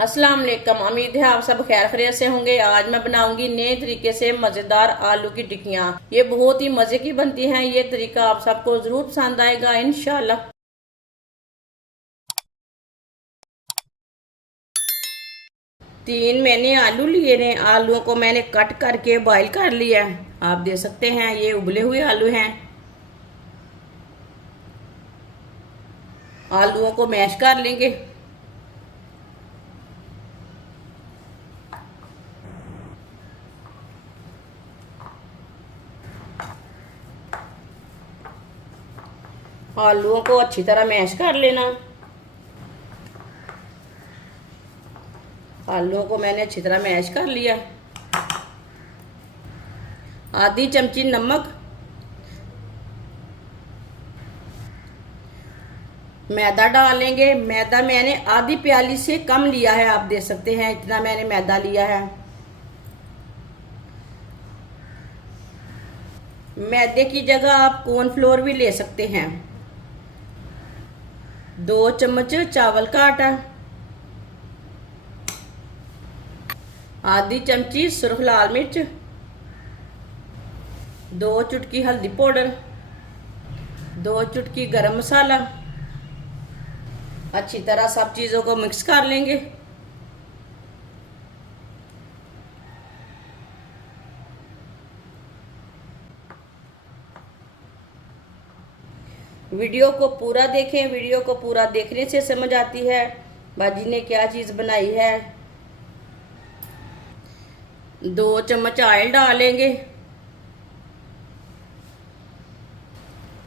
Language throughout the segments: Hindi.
अस्सलाम वालेकुम। उम्मीद है आप सब खैर खैरियत से होंगे। आज मैं बनाऊंगी नए तरीके से मजेदार आलू की टिक्कियाँ। ये बहुत ही मजे की बनती हैं। ये तरीका आप सबको जरूर पसंद आएगा इंशाल्लाह। 3 मैंने आलू लिए हैं। आलूओं को मैंने कट करके बॉईल कर लिया है। आप देख सकते हैं ये उबले हुए आलू हैं। आलूओं को मैश कर लेंगे। आलूओं को अच्छी तरह मैश कर लेना। आलूओं को मैंने अच्छी तरह मैश कर लिया। आधी चमची नमक, मैदा डालेंगे। मैदा मैंने आधी प्याली से कम लिया है। आप देख सकते हैं इतना मैंने मैदा लिया है। मैदे की जगह आप कॉर्नफ्लोर भी ले सकते हैं। 2 चम्मच चावल का आटा, आधी चमची सुरख लाल मिर्च, 2 चुटकी हल्दी पाउडर, 2 चुटकी गरम मसाला। अच्छी तरह सब चीजों को मिक्स कर लेंगे। वीडियो को पूरा देखें। वीडियो को पूरा देखने से समझ आती है बाजी ने क्या चीज बनाई है। 2 चम्मच ऑयल डालेंगे।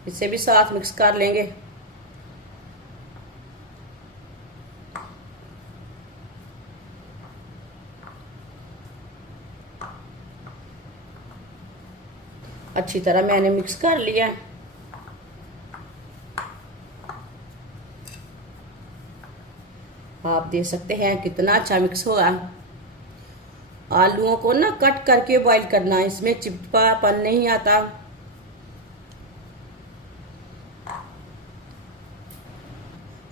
इसे भी साथ मिक्स कर लेंगे। अच्छी तरह मैंने मिक्स कर लिया। आप देख सकते हैं कितना अच्छा मिक्स होगा। आलूओं को ना कट करके बॉईल करना, इसमें चिपकापन नहीं आता।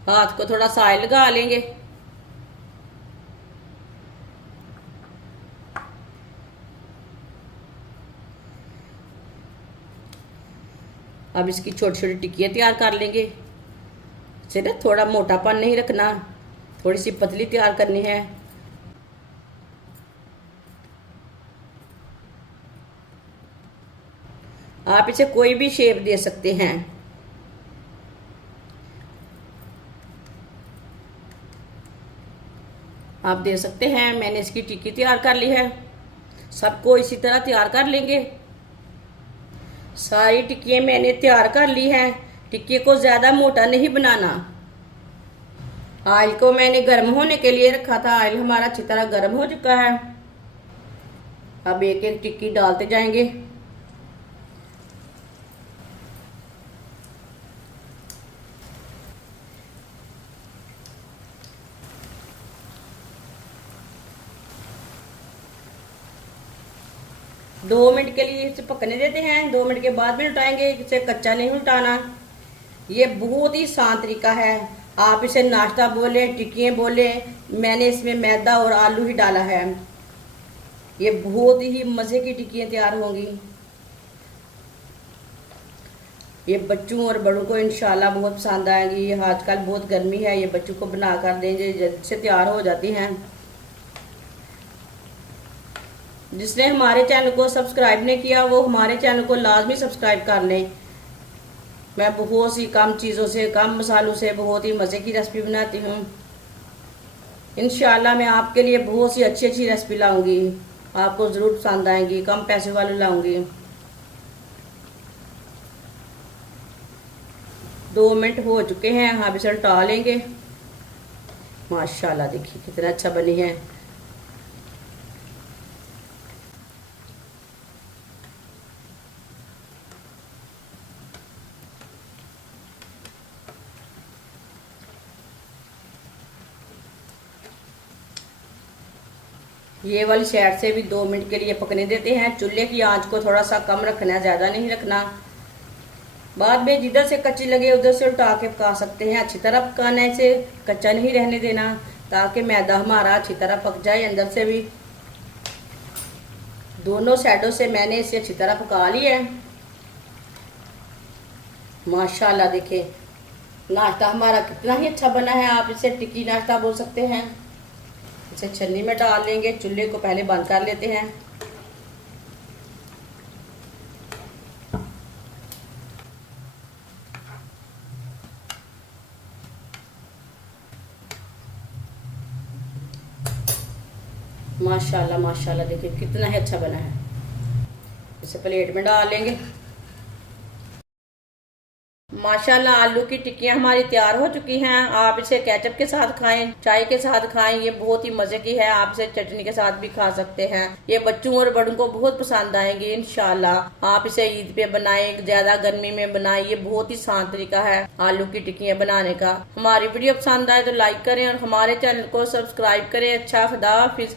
हाथ को थोड़ा सा ऑयल लगा लेंगे। अब इसकी छोटी छोटी टिक्कियाँ तैयार कर लेंगे। इसे ना थोड़ा मोटापन नहीं रखना, थोड़ी सी पतली तैयार करनी है। आप इसे कोई भी शेप दे सकते हैं। आप देख सकते हैं मैंने इसकी टिक्की तैयार कर ली है। सबको इसी तरह तैयार कर लेंगे। सारी टिक्कियाँ मैंने तैयार कर ली हैं। टिक्की को ज़्यादा मोटा नहीं बनाना। ऑयल को मैंने गर्म होने के लिए रखा था। ऑयल हमारा अच्छी तरह गर्म हो चुका है। अब एक एक टिक्की डालते जाएंगे। दो मिनट के लिए इसे पकने देते हैं। 2 मिनट के बाद भी उल्टाएंगे। इसे कच्चा नहीं उल्टाना। ये बहुत ही आसान तरीका है। आप इसे नाश्ता बोले, टिक्कियाँ बोले, मैंने इसमें मैदा और आलू ही डाला है। ये बहुत ही मज़े की टिक्कियाँ तैयार होंगी। ये बच्चों और बड़ों को इंशाल्लाह बहुत पसंद आएंगी। आजकल बहुत गर्मी है, ये बच्चों को बना कर देंगे, जल्द से तैयार हो जाती हैं। जिसने हमारे चैनल को सब्सक्राइब नहीं किया वो हमारे चैनल को लाजमी सब्सक्राइब कर लें। मैं बहुत सी कम चीज़ों से, कम मसालों से बहुत ही मज़े की रेसिपी बनाती हूँ। इंशाल्लाह मैं आपके लिए बहुत सी अच्छी अच्छी रेसिपी लाऊंगी। आपको ज़रूर पसंद आएंगी। कम पैसे वाली लाऊंगी। 2 मिनट हो चुके हैं। हाँ, इसे उल्टा लेंगे। माशाल्लाह देखिए कितना अच्छा बनी है। ये वाली साइड से भी 2 मिनट के लिए पकने देते हैं। चूल्हे की आंच को थोड़ा सा कम रखना है, ज़्यादा नहीं रखना। बाद में जिधर से कच्ची लगे उधर से उल्टा के पका सकते हैं। अच्छी तरह पकाना है, इसे कच्चा नहीं रहने देना। ताकि मैदा हमारा अच्छी तरह पक जाए अंदर से भी। दोनों साइडों से मैंने इसे अच्छी तरह पका लिया है। माशाल्लाह देखिए नाश्ता हमारा कितना ही अच्छा बना है। आप इसे टिक्की नाश्ता बोल सकते हैं। इसे छन्नी में डाल लेंगे। चूल्हे को पहले बंद कर लेते हैं। माशाल्लाह माशाल्लाह देखिए कितना ही अच्छा बना है। इसे प्लेट में डाल लेंगे। माशाल्लाह आलू की टिक्कियां हमारी तैयार हो चुकी हैं। आप इसे केचप के साथ खाएं, चाय के साथ खाएं, ये बहुत ही मजे की है। आप इसे चटनी के साथ भी खा सकते हैं। ये बच्चों और बड़ों को बहुत पसंद आएंगे इंशाल्लाह। आप इसे ईद पे बनाएं, ज्यादा गर्मी में बनाएं। ये बहुत ही आसान तरीका है आलू की टिक्कियां बनाने का। हमारी वीडियो पसंद आए तो लाइक करें और हमारे चैनल को सब्सक्राइब करें। अच्छा खुदा हाफिज।